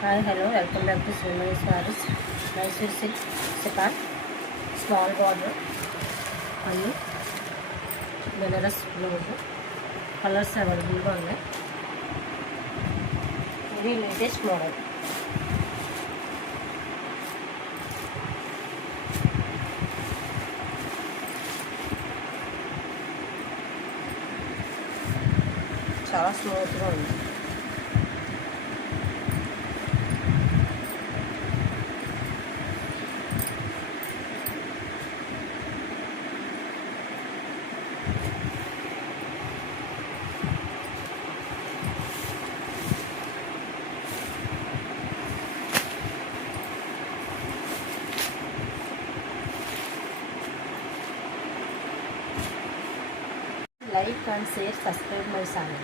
Hi, hello, welcome back to Srimani Sarees. Mysore silk chiffon, small border, and Benaras blouse. Colors available on it. Very latest model. చాలా స్మూత్గా ఉంది. Like and share, subscribe my channel.